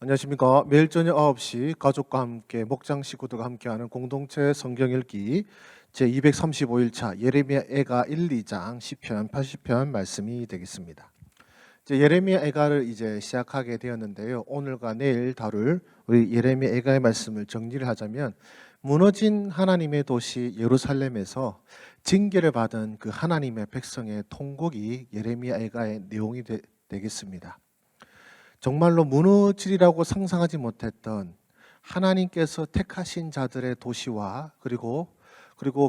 안녕하십니까. 매일 저녁 9시 가족과 함께 목장 식구들과 함께하는 공동체 성경 읽기 제235일차 예레미야 애가 1, 2장 10편, 80편 말씀이 되겠습니다. 예레미야 애가를 이제 시작하게 되었는데요. 오늘과 내일 다룰 우리 예레미야 애가의 말씀을 정리를 하자면 무너진 하나님의 도시 예루살렘에서 징계를 받은 그 하나님의 백성의 통곡이 예레미야 애가의 내용이 되겠습니다. 정말로 무너지리라고 상상하지 못했던 하나님께서 택하신 자들의 도시와 그리고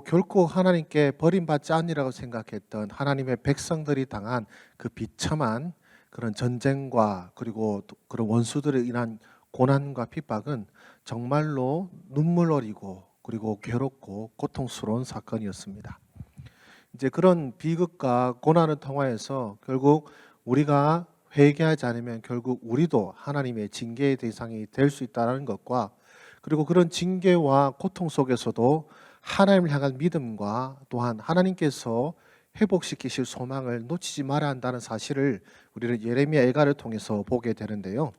결코 하나님께 버림받지 않으리라고 생각했던 하나님의 백성들이 당한 그 비참한 그런 전쟁과 그리고 그런 원수들에 인한 고난과 핍박은 정말로 눈물 어리고 그리고 괴롭고 고통스러운 사건이었습니다. 이제 그런 비극과 고난을 통하여서 결국 우리가 회개하지 않으면 결국 우리도 하나님의 징계의 대상이 될 수 있다는 것과 그리고 그런 징계와 고통 속에서도 하나님을 향한 믿음과 또한 하나님께서 회복시키실 소망을 놓치지 말아야 한다는 사실을 우리는 예레미야 애가를 통해서 보게 되는데요.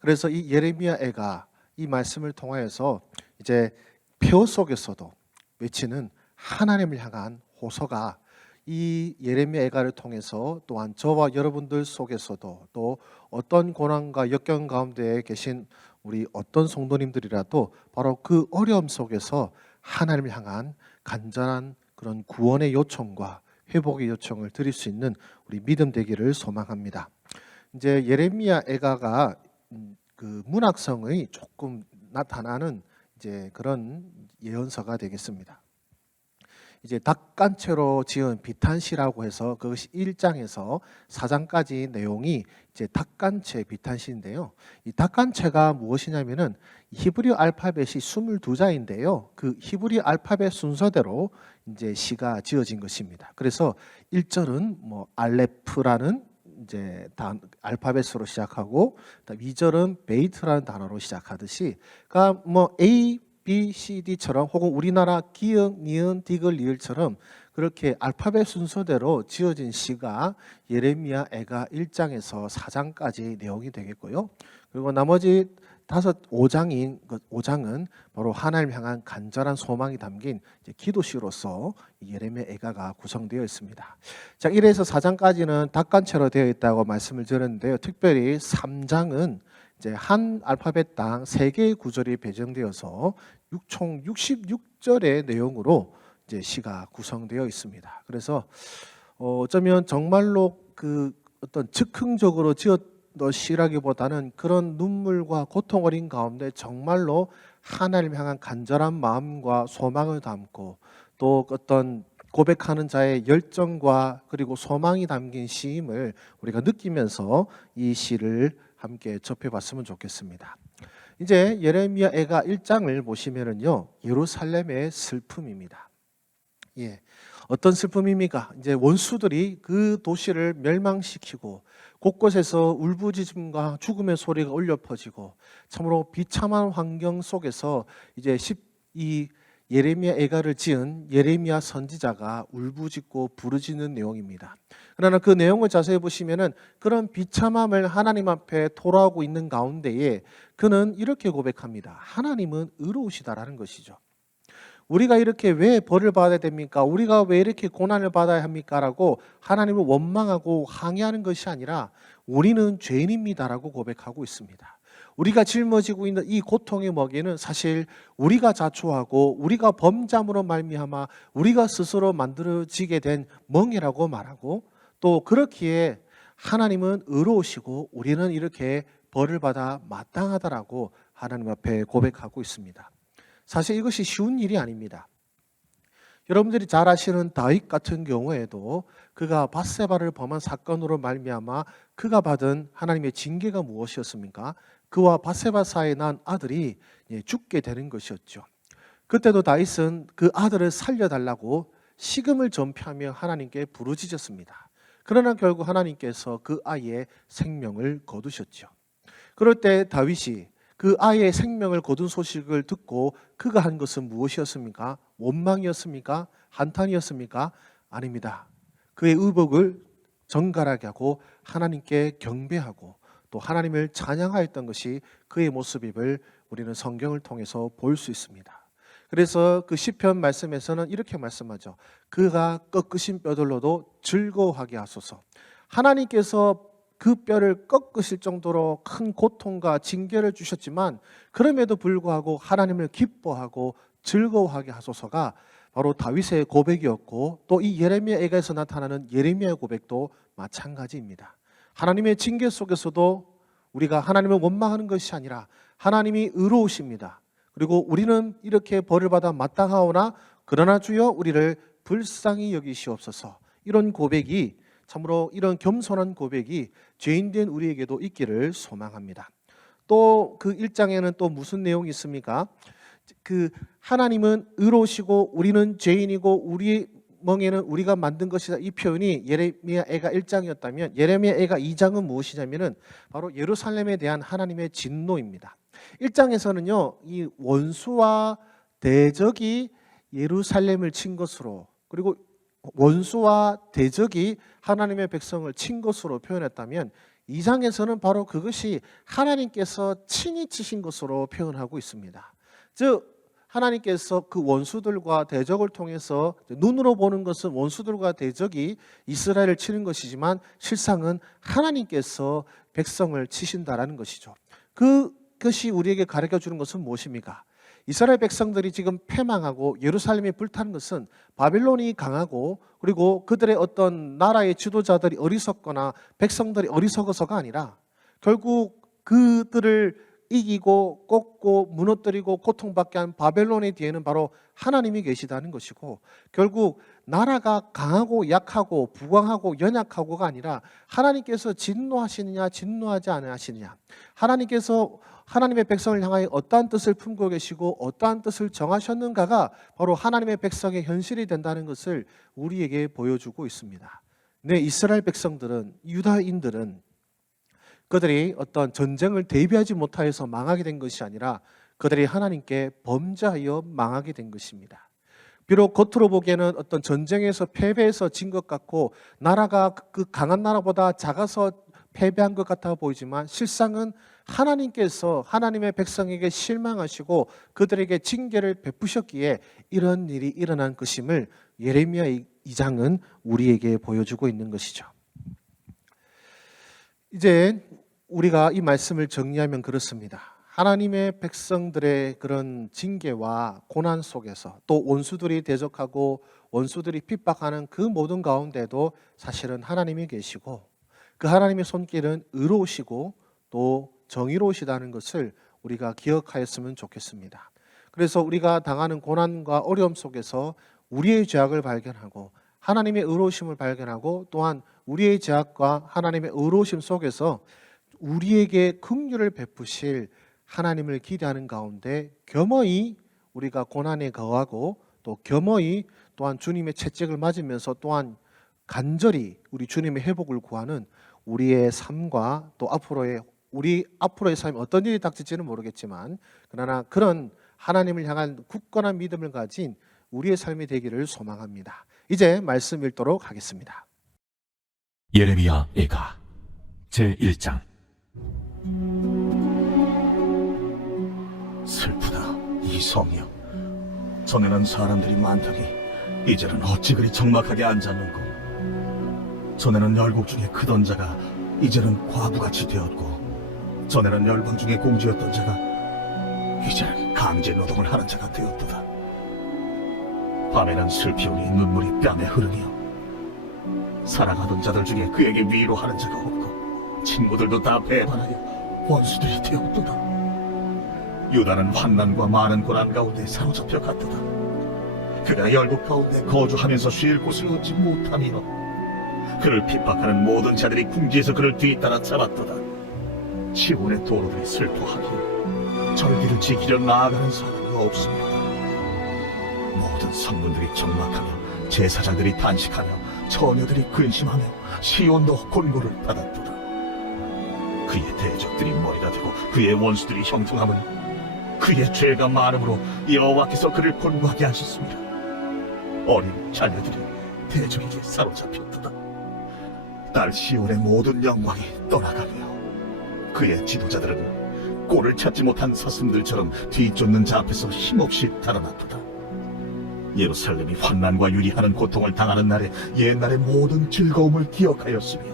그래서 이 예레미야 애가 이 말씀을 통하여서 이제 폐허 속에서도 외치는 하나님을 향한 호소가 이 예레미야 애가를 통해서 또한 저와 여러분들 속에서도 또 어떤 고난과 역경 가운데 계신 우리 어떤 성도님들이라도 바로 그 어려움 속에서 하나님을 향한 간절한 그런 구원의 요청과 회복의 요청을 드릴 수 있는 우리 믿음 되기를 소망합니다. 이제 예레미야 애가가 그 문학성의 조금 나타나는 이제 그런 예언서가 되겠습니다. 이제 닭간채로 지은 비탄시라고 해서 그것이 1장에서 4장까지 내용이 이제 닭간채 비탄시인데요. 이 닭간채가 무엇이냐면은 히브리 알파벳이 22자인데요. 그 히브리 알파벳 순서대로 이제 시가 지어진 것입니다. 그래서 1절은 뭐 알레프라는 이제 알파벳으로 시작하고 2절은 베이트라는 단어로 시작하듯이 그러니까 뭐 A B, C, D처럼 혹은 우리나라 기역, 니은, 디귿, 리을처럼 그렇게 알파벳 순서대로 지어진 시가 예레미야 애가 1장에서 4장까지 내용이 되겠고요. 그리고 나머지 5장인 그 5장은 바로 하나님을 향한 간절한 소망이 담긴 기도시로서 예레미야 애가가 구성되어 있습니다. 자, 1에서 4장까지는 닭간채로 되어 있다고 말씀을 드렸는데요. 특별히 3장은 이제 한 알파벳당 3개의 구절이 배정되어서 총 66절의 내용으로 이제 시가 구성되어 있습니다. 그래서 어쩌면 정말로 그 어떤 즉흥적으로 지었던 시라기보다는 그런 눈물과 고통 어린 가운데 정말로 하나님을 향한 간절한 마음과 소망을 담고 또 어떤 고백하는 자의 열정과 그리고 소망이 담긴 시임을 우리가 느끼면서 이 시를 함께 접해봤으면 좋겠습니다. 이제 예레미야 애가 1장을 보시면은요, 예루살렘의 슬픔입니다. 예, 어떤 슬픔입니까? 이제 원수들이 그 도시를 멸망시키고 곳곳에서 울부짖음과 죽음의 소리가 울려 퍼지고 참으로 비참한 환경 속에서 이제 이 예레미야 애가를 지은 예레미야 선지자가 울부짖고 부르짖는 내용입니다. 그러나 그 내용을 자세히 보시면은 그런 비참함을 하나님 앞에 토로하고 있는 가운데에 그는 이렇게 고백합니다. 하나님은 의로우시다라는 것이죠. 우리가 이렇게 왜 벌을 받아야 됩니까? 우리가 왜 이렇게 고난을 받아야 합니까? 라고 하나님을 원망하고 항의하는 것이 아니라 우리는 죄인입니다라고 고백하고 있습니다. 우리가 짊어지고 있는 이 고통의 먹이는 사실 우리가 자초하고 우리가 범죄함으로 말미암아 우리가 스스로 만들어지게 된 멍이라고 말하고 또 그렇기에 하나님은 의로우시고 우리는 이렇게 벌을 받아 마땅하다라고 하나님 앞에 고백하고 있습니다. 사실 이것이 쉬운 일이 아닙니다. 여러분들이 잘 아시는 다윗 같은 경우에도 그가 밧세바를 범한 사건으로 말미암아 그가 받은 하나님의 징계가 무엇이었습니까? 그와 밧세바 사이에 난 아들이 죽게 되는 것이었죠. 그때도 다윗은 그 아들을 살려달라고 식음을 전폐하며 하나님께 부르짖었습니다. 그러나 결국 하나님께서 그 아이의 생명을 거두셨죠. 그럴 때 다윗이 그 아이의 생명을 거둔 소식을 듣고 그가 한 것은 무엇이었습니까? 원망이었습니까? 한탄이었습니까? 아닙니다. 그의 의복을 정갈하게 하고 하나님께 경배하고 또 하나님을 찬양하였던 것이 그의 모습임을 우리는 성경을 통해서 볼 수 있습니다. 그래서 그 시편 말씀에서는 이렇게 말씀하죠. 그가 꺾으신 뼈들로도 즐거워하게 하소서. 하나님께서 그 뼈를 꺾으실 정도로 큰 고통과 징계를 주셨지만 그럼에도 불구하고 하나님을 기뻐하고 즐거워하게 하소서가 바로 다윗의 고백이었고, 또 이 예레미야 애가에서 나타나는 예레미야의 고백도 마찬가지입니다. 하나님의 징계 속에서도 우리가 하나님을 원망하는 것이 아니라 하나님이 의로우십니다. 그리고 우리는 이렇게 벌을 받아 마땅하오나 그러나 주여 우리를 불쌍히 여기시옵소서. 이런 고백이, 참으로 이런 겸손한 고백이 죄인된 우리에게도 있기를 소망합니다. 또 그 1장에는 또 무슨 내용이 있습니까? 그 하나님은 의로우시고 우리는 죄인이고 우리 멍에는 우리가 만든 것이다. 이 표현이 예레미야 애가 1장이었다면 예레미야 애가 2장은 무엇이냐면은 바로 예루살렘에 대한 하나님의 진노입니다. 1장에서는요, 이 원수와 대적이 예루살렘을 친 것으로, 그리고 원수와 대적이 하나님의 백성을 친 것으로 표현했다면 2장에서는 바로 그것이 하나님께서 친히 치신 것으로 표현하고 있습니다. 즉 하나님께서 그 원수들과 대적을 통해서, 눈으로 보는 것은 원수들과 대적이 이스라엘을 치는 것이지만 실상은 하나님께서 백성을 치신다라는 것이죠. 그것이 우리에게 가르쳐 주는 것은 무엇입니까? 이스라엘 백성들이 지금 패망하고 예루살렘이 불타는 것은 바빌론이 강하고 그리고 그들의 어떤 나라의 지도자들이 어리석거나 백성들이 어리석어서가 아니라 결국 그들을 이기고 꺾고 무너뜨리고 고통받게 한 바벨론의 뒤에는 바로 하나님이 계시다는 것이고, 결국 나라가 강하고 약하고 부강하고 연약하고가 아니라 하나님께서 진노하시느냐 진노하지 않으시느냐, 하나님께서 하나님의 백성을 향하여 어떠한 뜻을 품고 계시고 어떠한 뜻을 정하셨는가가 바로 하나님의 백성의 현실이 된다는 것을 우리에게 보여주고 있습니다. 네, 이스라엘 백성들은, 유다인들은 그들이 어떤 전쟁을 대비하지 못하여서 망하게 된 것이 아니라 그들이 하나님께 범죄하여 망하게 된 것입니다. 비록 겉으로 보기에는 어떤 전쟁에서 패배해서 진 것 같고 나라가 그 강한 나라보다 작아서 패배한 것 같아 보이지만 실상은 하나님께서 하나님의 백성에게 실망하시고 그들에게 징계를 베푸셨기에 이런 일이 일어난 것임을 예레미야 2장은 우리에게 보여주고 있는 것이죠. 이제 우리가 이 말씀을 정리하면 그렇습니다. 하나님의 백성들의 그런 징계와 고난 속에서 또 원수들이 대적하고 원수들이 핍박하는 그 모든 가운데도 사실은 하나님이 계시고 그 하나님의 손길은 의로우시고 또 정의로우시다는 것을 우리가 기억하였으면 좋겠습니다. 그래서 우리가 당하는 고난과 어려움 속에서 우리의 죄악을 발견하고 하나님의 의로우심을 발견하고 또한 우리의 죄악과 하나님의 의로우심 속에서 우리에게 긍휼을 베푸실 하나님을 기대하는 가운데 겸허히 우리가 고난에 거하고 또 겸허히 또한 주님의 채찍을 맞으면서 또한 간절히 우리 주님의 회복을 구하는 우리의 삶과 또 우리 앞으로의 삶이 어떤 일이 닥칠지는 모르겠지만 그러나 그런 하나님을 향한 굳건한 믿음을 가진 우리의 삶이 되기를 소망합니다. 이제 말씀 읽도록 하겠습니다. 예레미야 애가 제1장. 슬프다 이 성이여. 전에는 사람들이 많더니 이제는 어찌 그리 적막하게 앉았는고. 전에는 열국 중에 크던 자가 이제는 과부같이 되었고, 전에는 열방 중에 공주였던 자가 이제는 강제 노동을 하는 자가 되었도다. 밤에는 슬피우니 눈물이 뺨에 흐르며 사랑하던 자들 중에 그에게 위로하는 자가 없고 친구들도 다 배반하여 원수들이 되었도다. 유다는 환난과 많은 고난 가운데 사로잡혀 갔도다. 그가 열국 가운데 거주하면서 쉴 곳을 얻지 못하며 그를 핍박하는 모든 자들이 궁지에서 그를 뒤따라 잡았도다. 시온의 도로들이 슬퍼하기에 절기를 지키려 나아가는 사람이 없습니다. 모든 성문들이 적막하며 제사장들이 단식하며 처녀들이 근심하며 시온도 곤고를 받았도다. 그의 대적들이 머리가 되고 그의 원수들이 형통함은 그의 죄가 많음으로 여호와께서 그를 곤고하게 하셨습니다. 어린 자녀들이 대적에게 사로잡혔도다. 딸 시온의 모든 영광이 떠나가며 그의 지도자들은 꼴을 찾지 못한 사슴들처럼 뒤쫓는 자 앞에서 힘없이 달아났도다. 예루살렘이 환난과 유리하는 고통을 당하는 날에 옛날의 모든 즐거움을 기억하였으며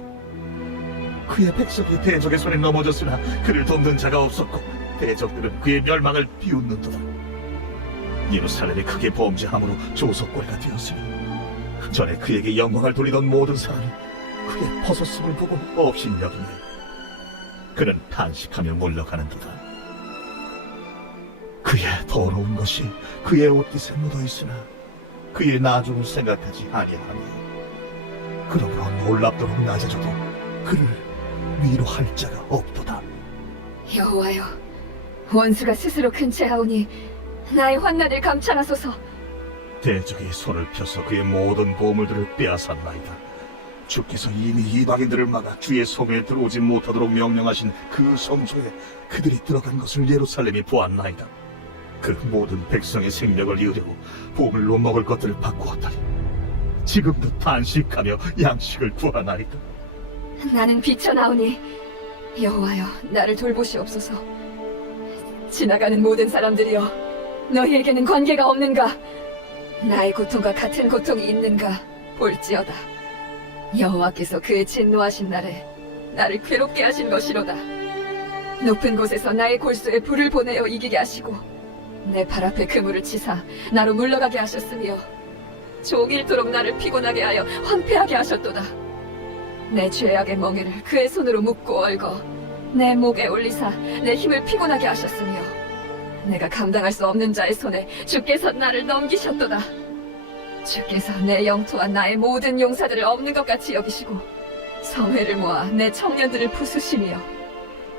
그의 백성이 대적의 손에 넘어졌으나 그를 돕는 자가 없었고 대적들은 그의 멸망을 비웃는도다. 예루살렘이 크게 범죄함으로 조석거리가 되었으니 전에 그에게 영광을 돌리던 모든 사람이 그의 벗었음을 보고 업신여기며 그는 탄식하며 물러가는도다. 그의 더러운 것이 그의 옷깃에 묻어있으나 그의 나중을 생각하지 아니하며 그러므로 놀랍도록 낮아져도 그를 위로할 자가 없도다. 여호와여, 원수가 스스로 근체하오니 나의 환난을 감찰하소서. 대적이 손을 펴서 그의 모든 보물들을 빼앗았나이다. 주께서 이미 이방인들을 막아 주의 성에 들어오지 못하도록 명령하신 그 성소에 그들이 들어간 것을 예루살렘이 보았나이다. 그 모든 백성의 생명을 이으려고 보물로 먹을 것들을 바꾸었다니 지금도 탄식하며 양식을 구하나이다. 나는 비쳐나오니 여호와여, 나를 돌보시옵소서. 지나가는 모든 사람들이여, 너희에게는 관계가 없는가? 나의 고통과 같은 고통이 있는가? 볼지어다. 여호와께서 그의 진노하신 날에 나를 괴롭게 하신 것이로다. 높은 곳에서 나의 골수에 불을 보내어 이기게 하시고 내 발 앞에 그물을 치사 나로 물러가게 하셨으며 종일토록 나를 피곤하게 하여 황폐하게 하셨도다. 내 죄악의 멍에를 그의 손으로 묶고 얽어 내 목에 올리사 내 힘을 피곤하게 하셨으며 내가 감당할 수 없는 자의 손에 주께서 나를 넘기셨도다. 주께서 내 영토와 나의 모든 용사들을 없는 것 같이 여기시고 성회를 모아 내 청년들을 부수시며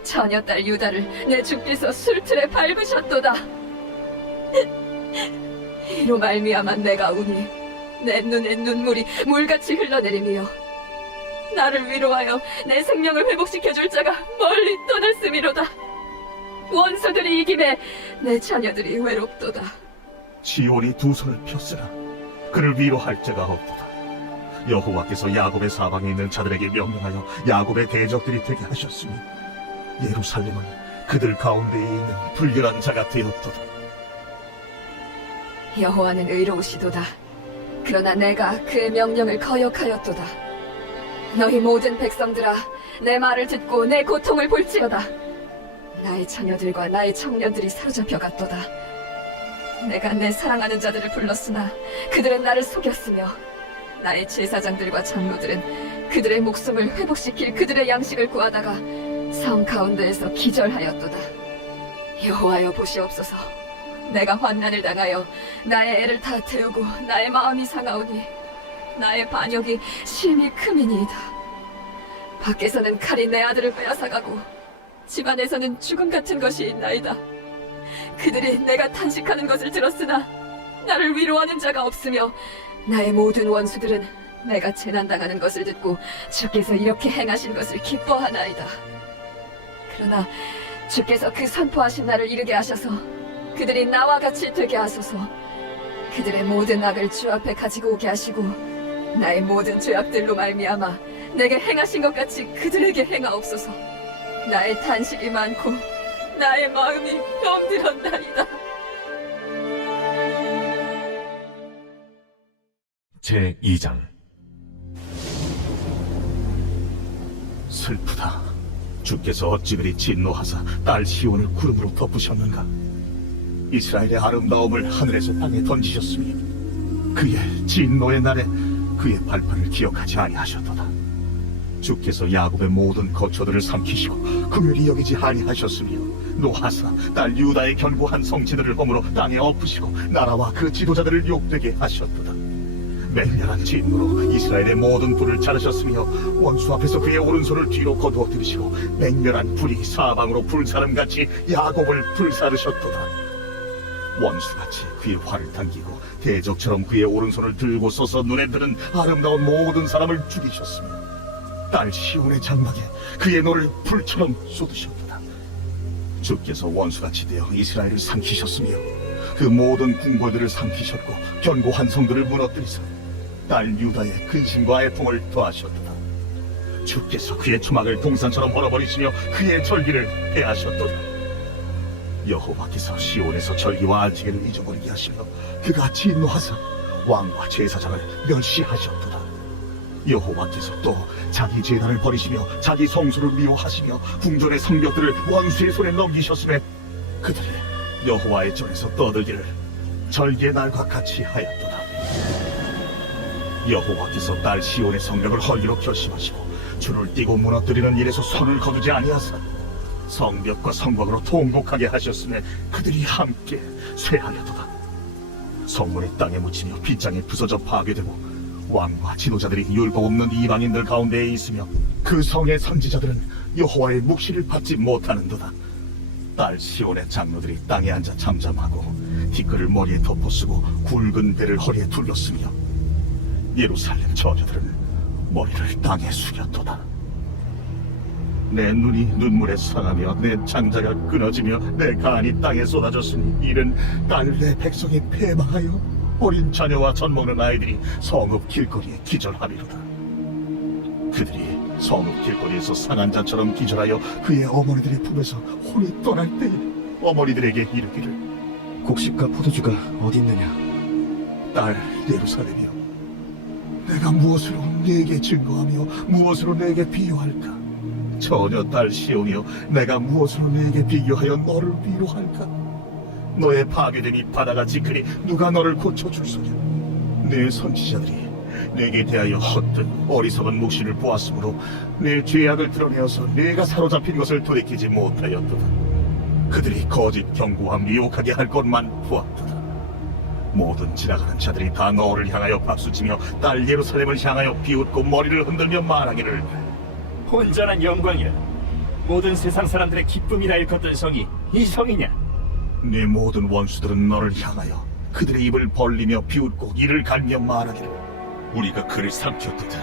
처녀딸 유다를 내 주께서 술틀에 밟으셨도다. 이로 말미암아 내가 우니 내 눈에 눈물이 물같이 흘러내리며 나를 위로하여 내 생명을 회복시켜줄 자가 멀리 떠났음이로다. 원수들이 이김에 내 자녀들이 외롭도다. 지온이 두 손을 폈으나 그를 위로할 자가 없도다. 여호와께서 야곱의 사방에 있는 자들에게 명령하여 야곱의 대적들이 되게 하셨으니 예루살렘은 그들 가운데에 있는 불결한 자가 되었도다. 여호와는 의로우시도다. 그러나 내가 그의 명령을 거역하였도다. 너희 모든 백성들아, 내 말을 듣고 내 고통을 볼지어다. 나의 자녀들과 나의 청년들이 사로잡혀 갔도다. 내가 내 사랑하는 자들을 불렀으나 그들은 나를 속였으며 나의 제사장들과 장로들은 그들의 목숨을 회복시킬 그들의 양식을 구하다가 성 가운데에서 기절하였도다. 여호와여, 보시옵소서. 내가 환난을 당하여 나의 애를 다 태우고 나의 마음이 상하오니 나의 반역이 심히 크미니이다. 밖에서는 칼이 내 아들을 빼앗아가고 집안에서는 죽음 같은 것이 있나이다. 그들이 내가 탄식하는 것을 들었으나 나를 위로하는 자가 없으며 나의 모든 원수들은 내가 재난당하는 것을 듣고 주께서 이렇게 행하신 것을 기뻐하나이다. 그러나 주께서 그 선포하신 날을 이르게 하셔서 그들이 나와 같이 되게 하소서. 그들의 모든 악을 주 앞에 가지고 오게 하시고 나의 모든 죄악들로 말미암아 내게 행하신 것 같이 그들에게 행하옵소서. 나의 탄식이 많고 나의 마음이 병들었나이다. 제2장. 슬프다. 주께서 어찌 그리 진노하사 딸 시온을 구름으로 덮으셨는가. 이스라엘의 아름다움을 하늘에서 땅에 던지셨으니 그의 진노의 날에 그의 발판을 기억하지 아니하셨도다. 주께서 야곱의 모든 거처들을 삼키시고 긍휼히 여기지 아니하셨으며 노하사 딸 유다의 견고한 성지들을 허물어 땅에 엎으시고 나라와 그 지도자들을 욕되게 하셨도다. 맹렬한 진노로 이스라엘의 모든 불을 자르셨으며 원수 앞에서 그의 오른손을 뒤로 거두어 들이시고 맹렬한 불이 사방으로 불사름같이 야곱을 불사르셨도다. 원수같이 그의 활을 당기고 대적처럼 그의 오른손을 들고 서서 눈에 드는 아름다운 모든 사람을 죽이셨으며 딸 시온의 장막에 그의 노를 불처럼 쏟으셨도다. 주께서 원수같이 되어 이스라엘을 삼키셨으며 그 모든 궁궐들을 삼키셨고 견고한 성들을 무너뜨리사 딸 유다의 근심과 애통을 더하셨도다. 주께서 그의 주막을 동산처럼 헐어버리시며 그의 절기를 폐하셨도다. 여호와께서 시온에서 절기와 안식일을 잊어버리게 하시며 그가 진노하사 왕과 제사장을 멸시하셨도다. 여호와께서 또 자기 제단을 버리시며 자기 성소를 미워하시며 궁전의 성벽들을 원수의 손에 넘기셨음에 그들이 여호와의 전에서 떠들기를 절기의 날과 같이 하였도다. 여호와께서 딸 시온의 성벽을 헐기로 결심하시고 줄을 띠고 무너뜨리는 일에서 손을 거두지 아니하사 성벽과 성곽으로 통곡하게 하셨음에 그들이 함께 쇠하였도다. 성문이 땅에 묻히며 빗장이 부서져 파괴되고 왕과 지도자들이 율법 없는 이방인들 가운데에 있으며 그 성의 선지자들은 여호와의 묵시를 받지 못하는도다. 딸 시온의 장로들이 땅에 앉아 잠잠하고 티끌을 머리에 덮어쓰고 굵은 배를 허리에 둘렀으며 예루살렘 처녀들은 머리를 땅에 숙였도다. 내 눈이 눈물에 상하며 내 장자가 끊어지며 내 간이 땅에 쏟아졌으니 이는 딸 내 백성이 패망하여 어린 자녀와 젖먹는 아이들이 성읍 길거리에 기절하리로다. 그들이 성읍 길거리에서 상한 자처럼 기절하여 그의 어머니들의 품에서 혼이 떠날 때에 어머니들에게 이르기를 곡식과 포도주가 어디 있느냐? 딸 예루살렘이여, 내가 무엇으로 네게 증거하며 무엇으로 네게 비유할까? 처녀 딸 시온이여, 내가 무엇으로 네게 비교하여 너를 위로할까? 너의 파괴됨이 바다가 지크니 누가 너를 고쳐줄 소냐? 내 선지자들이 내게 대하여 헛된 어리석은 묵시를 보았으므로 내 죄악을 드러내어서 내가 사로잡힌 것을 돌이키지 못하였도다. 그들이 거짓 경고와 미혹하게 할 것만 보았도다. 모든 지나가는 자들이 다 너를 향하여 박수치며 딸 예루살렘을 향하여 비웃고 머리를 흔들며 말하기를 온전한 영광이라 모든 세상 사람들의 기쁨이라 일컫던 성이 이 성이냐? 네 모든 원수들은 너를 향하여 그들의 입을 벌리며 비웃고 이를 갈며 말하기를 우리가 그를 삼켰도다.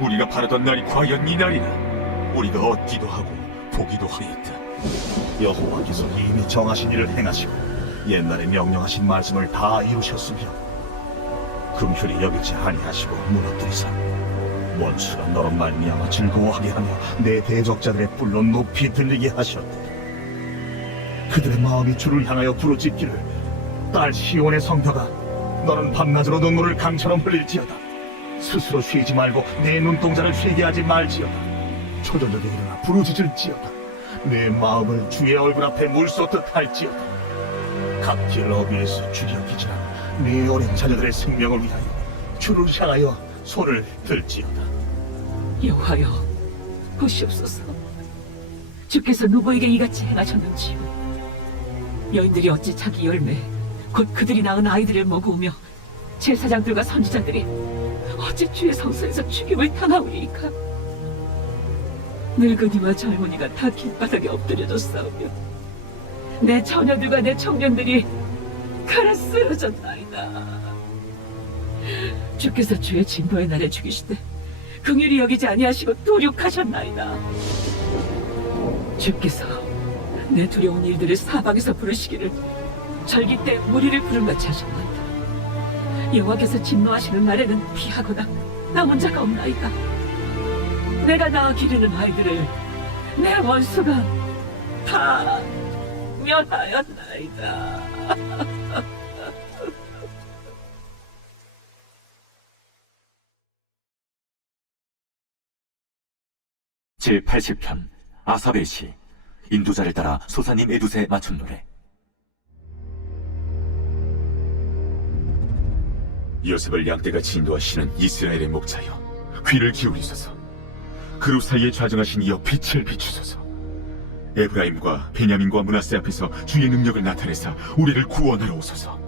우리가 바라던 날이 과연 이 날이라. 우리가 얻기도 하고 보기도 하였다. 여호와께서 이미 정하신 일을 행하시고 옛날에 명령하신 말씀을 다 이루셨으며 금휼히 여기지 아니하시고 무너뜨리사 원수가 너로 말미암아 즐거워하게 하며 내 대적자들의 뿔로 높이 들리게 하셨다. 그들의 마음이 주를 향하여 부르짖기를 딸 시온의 성벽아, 너는 밤낮으로 눈물을 강처럼 흘릴지어다. 스스로 쉬지 말고 내 눈동자를 쉬게 하지 말지어다. 초저녁에 일어나 부르짖을지어다. 내 마음을 주의 얼굴 앞에 물 쏟듯 할지어다. 각 길 어귀에서 주려 기진한 네 어린 자녀들의 생명을 위하여 주를 향하여 손을 들지어다. 여호와여, 보시옵소서. 주께서 누구에게 이같이 행하셨는지요? 여인들이 어찌 자기 열매, 곧 그들이 낳은 아이들을 먹으며 제사장들과 선지자들이 어찌 주의 성소에서 죽임을 당하오리이까? 늙은이와 젊은이가 다 길바닥에 엎드려져 싸우며 내 처녀들과 내 청년들이 칼에 쓰러졌나이다. 주께서 주의 진노의 날에 죽이시되 긍휼히 여기지 아니하시고 도륙하셨나이다. 주께서 내 두려운 일들을 사방에서 부르시기를 절기 때 무리를 부름같이 하셨나이다. 여호와께서 진노하시는 날에는 피하거나 남은 자가 없나이다. 내가 낳아 기르는 아이들을 내 원수가 다 멸하였나이다. 제80편 아삽의 시 인도자를 따라 소사님 에두세 맞춘 노래. 요셉을 양떼같이 인도하시는 이스라엘의 목자여, 귀를 기울이소서. 그룹 사이에 좌정하신 이여 빛을 비추소서. 에브라임과 베냐민과 므낫세 앞에서 주의 능력을 나타내사 우리를 구원하러 오소서.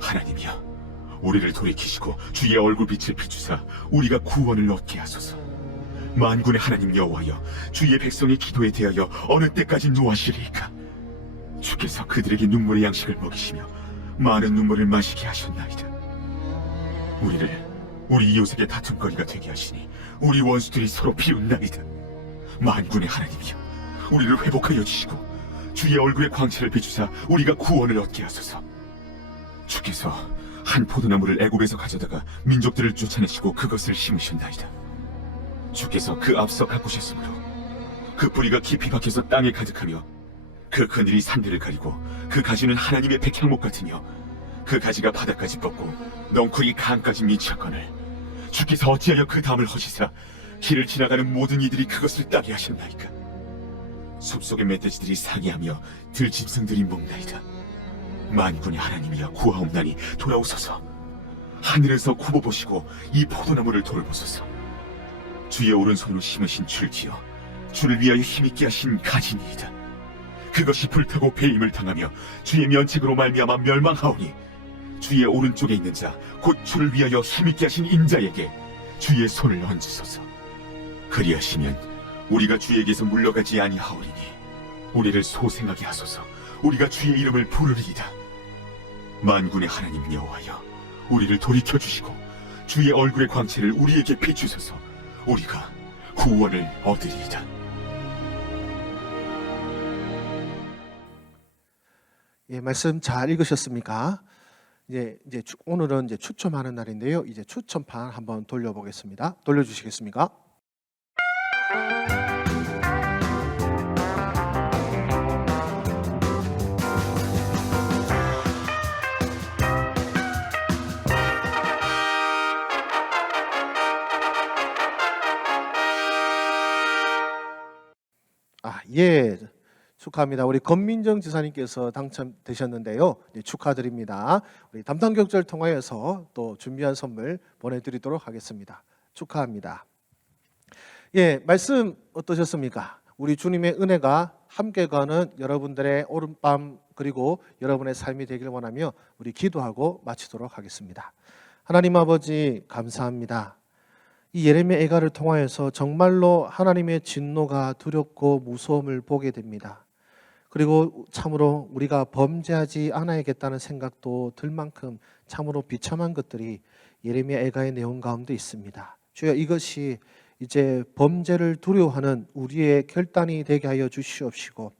하나님이여, 우리를 돌이키시고 주의 얼굴빛을 비추사 우리가 구원을 얻게 하소서. 만군의 하나님 여호와여, 주의 백성의 기도에 대하여 어느 때까지 노하시리이까? 주께서 그들에게 눈물의 양식을 먹이시며 많은 눈물을 마시게 하셨나이다. 우리 이웃에게 다툼거리가 되게 하시니 우리 원수들이 서로 비웃나이다. 만군의 하나님이여, 우리를 회복하여 주시고 주의 얼굴의 광채를 비추사 우리가 구원을 얻게 하소서. 주께서 한 포도나무를 애굽에서 가져다가 민족들을 쫓아내시고 그것을 심으셨나이다. 주께서 그 앞서 가꾸셨으므로 그 뿌리가 깊이 박혀서 땅에 가득하며 그 그늘이 산들을 가리고 그 가지는 하나님의 백향목 같으며 그 가지가 바닥까지 뻗고 넝쿨이 강까지 미쳤거늘 주께서 어찌하여 그 담을 허시사 길을 지나가는 모든 이들이 그것을 따게 하셨나이까. 숲속의 멧돼지들이 상이하며 들짐승들이 먹나이다. 만군의 하나님이여 구하옵나니 돌아오소서. 하늘에서 굽어 보시고 이 포도나무를 돌보소서. 주의 오른손으로 심으신 줄기여 주를 위하여 힘있게 하신 가지니이다. 그것이 불타고 배임을 당하며 주의 면책으로 말미암아 멸망하오니 주의 오른쪽에 있는 자 곧 주를 위하여 힘있게 하신 인자에게 주의 손을 얹으소서. 그리하시면 우리가 주에게서 물러가지 아니하오리니 우리를 소생하게 하소서. 우리가 주의 이름을 부르리이다. 만군의 하나님 여호와여 우리를 돌이켜 주시고 주의 얼굴의 광채를 우리에게 비추소서. 우리가 구원을 얻으리이다. 예, 말씀 잘 읽으셨습니까? 오늘은 이제 추첨하는 날인데요. 이제 추첨판 한번 돌려보겠습니다. 돌려주시겠습니까? 예, 축하합니다. 우리 권민정 지사님께서 당첨되셨는데요. 축하드립니다. 우리 담당 격절 통하여서 또 준비한 선물 보내드리도록 하겠습니다. 축하합니다. 예, 말씀 어떠셨습니까? 우리 주님의 은혜가 함께 가는 여러분들의 오른밤 그리고 여러분의 삶이 되길 원하며 우리 기도하고 마치도록 하겠습니다. 하나님 아버지 감사합니다. 이 예레미야 애가를 통하여서 정말로 하나님의 진노가 두렵고 무서움을 보게 됩니다. 그리고 참으로 우리가 범죄하지 않아야겠다는 생각도 들 만큼 참으로 비참한 것들이 예레미야 애가의 내용 가운데 있습니다. 주여 이것이 이제 범죄를 두려워하는 우리의 결단이 되게 하여 주시옵시고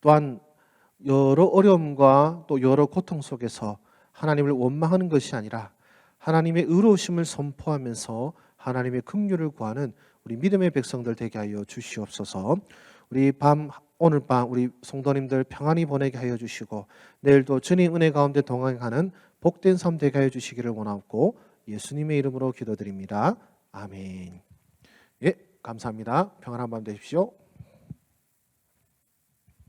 또한 여러 어려움과 또 여러 고통 속에서 하나님을 원망하는 것이 아니라 하나님의 의로우심을 선포하면서 하나님의 긍휼을 구하는 우리 믿음의 백성들 되게 하여 주시옵소서. 오늘 밤 우리 성도님들 평안히 보내게 하여 주시고 내일도 주님 은혜 가운데 동행하는 복된 삶 되게 하여 주시기를 원하옵고 예수님의 이름으로 기도드립니다. 아멘. 예, 감사합니다. 평안한 밤 되십시오.